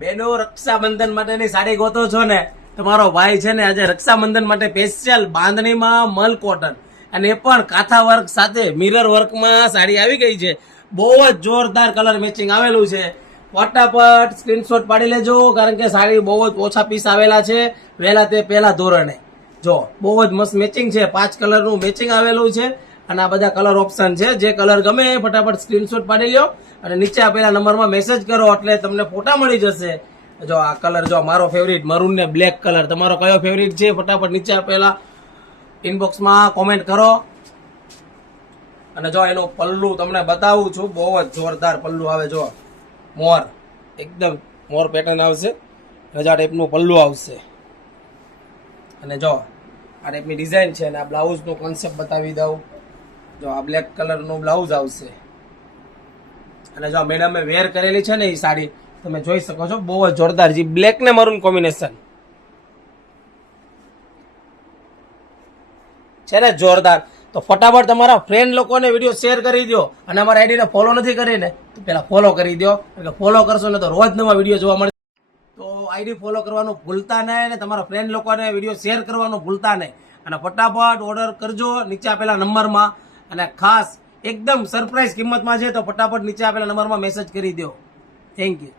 બેનો રક્ષાબંધન માટેની સાડી ગોતો છો ને, તમારો ભાઈ છે ને આજે રક્ષાબંધન માટે સ્પેશિયલ બાંધણીમાં મલ કોટન અને એ પણ કાથા વર્ક સાથે મિરર વર્કમાં સાડી આવી ગઈ છે. બહુ જ જોરદાર કલર મેચિંગ આવેલું છે. ફટાફટ સ્ક્રીનશોટ પાડી લેજો, કારણ કે સાડી બહુ જ ઓછા પીસ આવેલા છે વહેલા તે પહેલા ધોરણે. જો બહુ જ મસ્ત મેચિંગ છે, 5 કલરનું મેચિંગ આવેલું છે અને આ બધા કલર ઓપ્શન છે. જે કલર ગમે ફટાફટ સ્ક્રીનશોટ પાડી લ્યો અને નીચે આપેલા નંબરમાં મેસેજ કરો એટલે તમને ફોટા મળી જશે. જો આ કલર, જો મારો ફેવરિટ મરૂન ને બ્લેક કલર, તમારો કયો ફેવરિટ છે ફટાફટ નીચે આપેલા ઇનબોક્સમાં કોમેન્ટ કરો. અને જો એનું પલ્લું તમને બતાવું છું, બહુ જ જોરદાર પલ્લું આવે. જો મોર, એકદમ મોર પેટર્ન આવશે, રજા ટાઈપનું પલ્લું આવશે. અને જો આ ટાઈપની ડિઝાઇન છે અને આ બ્લાઉઝનું કોન્સેપ્ટ બતાવી દઉં. જો આ બ્લેક કલરનું બ્લાઉઝ આવશે અને જો મેડમે વેર કરેલી છે ને એ સાડી તમે જોઈ શકો છો, બહુ જ જોરદાર છે. બ્લેક ને મરૂન કોમ્બિનેશન છે ને જોરદાર. તો ફટાફટ તમારા ફ્રેન્ડ લોકોને વિડીયો શેર કરી દો અને અમારા આઈડીને ફોલો નથી કરીને તો પેલા ફોલો કરી દો, એટલે ફોલો કરશો ને તો રોજ નવા વિડીયો જોવા મળે. તો આઈડી ફોલો કરવાનું ભૂલતા નહીં અને તમારા ફ્રેન્ડ લોકોને વિડીયો શેર કરવાનું ભૂલતા નહીં. અને ફટાફટ ઓર્ડર કરજો નીચે આપેલા નંબરમાં. અને ખાસ એકદમ સરપ્રાઈઝ કિંમતમાં છે તો ફટાફટ નીચે આપેલા નંબરમાં મેસેજ કરી દો. Thank you.